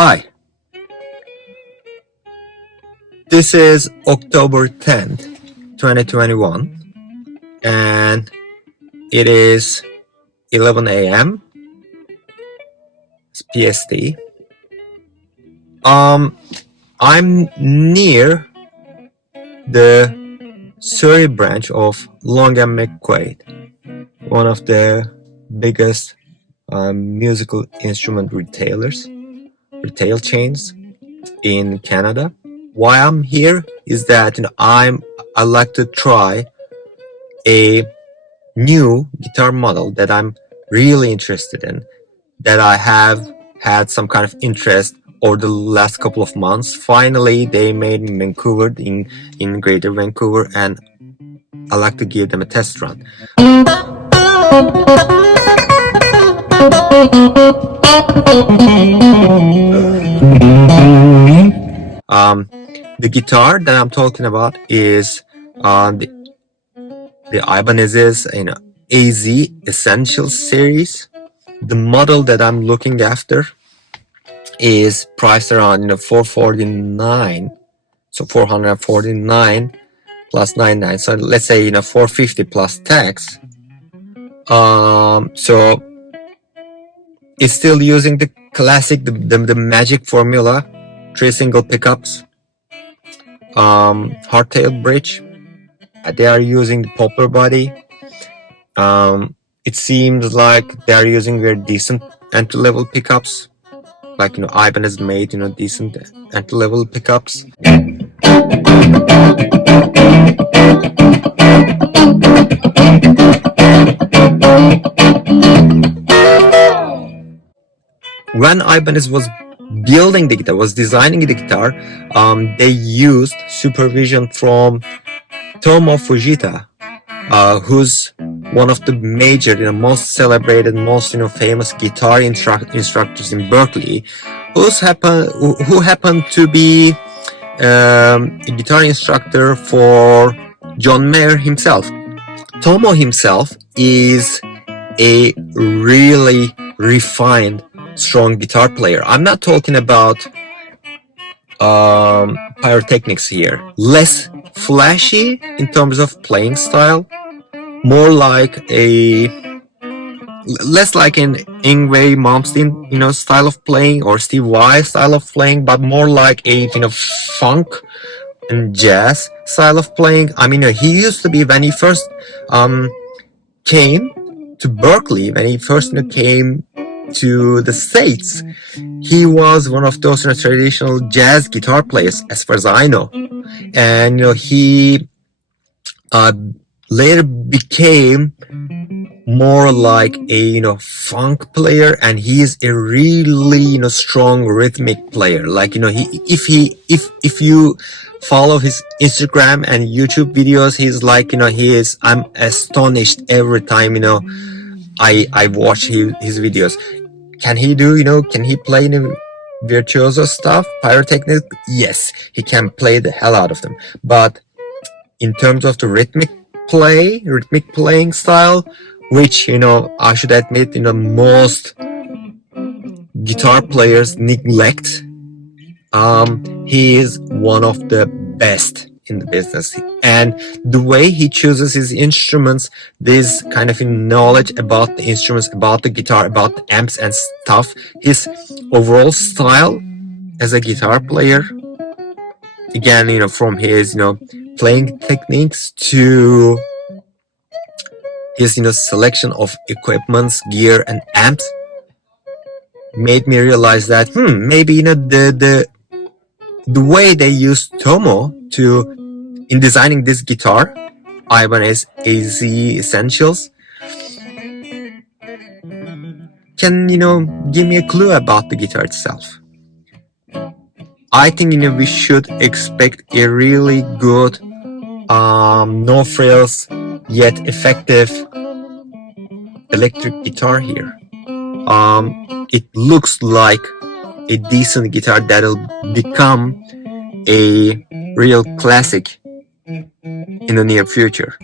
Hi, this is October 10th, 2021, and it is 11 a.m. PST. I'm near the Surrey branch of Long and McQuaid, one of the biggest musical instrument retail chains in Canada. Why I'm here is that I like to try a new guitar model that I'm really interested in, that I have had some kind of interest over the last couple of months. Finally, they made in Vancouver, in Greater Vancouver, and I like to give them a test run. The guitar that I'm talking about is the Ibanez AZ Essentials series. The model that I'm looking after is priced around $449, so $449 plus 99. So let's say $450 plus tax. So it's still using the classic, the magic formula: 3 single pickups, hardtail bridge. They are using the poplar body. It seems like they are using very decent entry-level pickups. Like Ibanez made decent entry-level pickups. When Ibanez was building the guitar, was designing the guitar, they used supervision from Tomo Fujita, who's one of the major, most celebrated, most famous guitar instructors in Berkeley, who happened to be a guitar instructor for John Mayer himself. Tomo himself is a really refined, strong guitar player. I'm not talking about pyrotechnics here. Less flashy in terms of playing style, more like less like an Yngwie Malmsteen style of playing, or Steve Vai style of playing, but more like a funk and jazz style of playing. I mean, he used to be, when he first came to Berkeley, when he first came to the States, he was one of those traditional jazz guitar players, as far as I know. And he later became more like a funk player, and he is a really strong rhythmic player. Like if you follow his Instagram and YouTube videos, he's like I'm astonished every time I watch his videos. Can he play virtuoso stuff, pyrotechnics? Yes, he can play the hell out of them. But in terms of the rhythmic playing style, which I should admit most guitar players neglect, he is one of the best in the business. And the way he chooses his instruments, this kind of knowledge about the instruments, about the guitar, about the amps and stuff, his overall style as a guitar player, again from his playing techniques to his selection of equipments, gear and amps, made me realize that maybe the way they used Tomo in designing this guitar, Ibanez AZ Essentials, can give me a clue about the guitar itself. I think we should expect a really good, no frills yet effective electric guitar here. It looks like a decent guitar that'll become a real classic in the near future.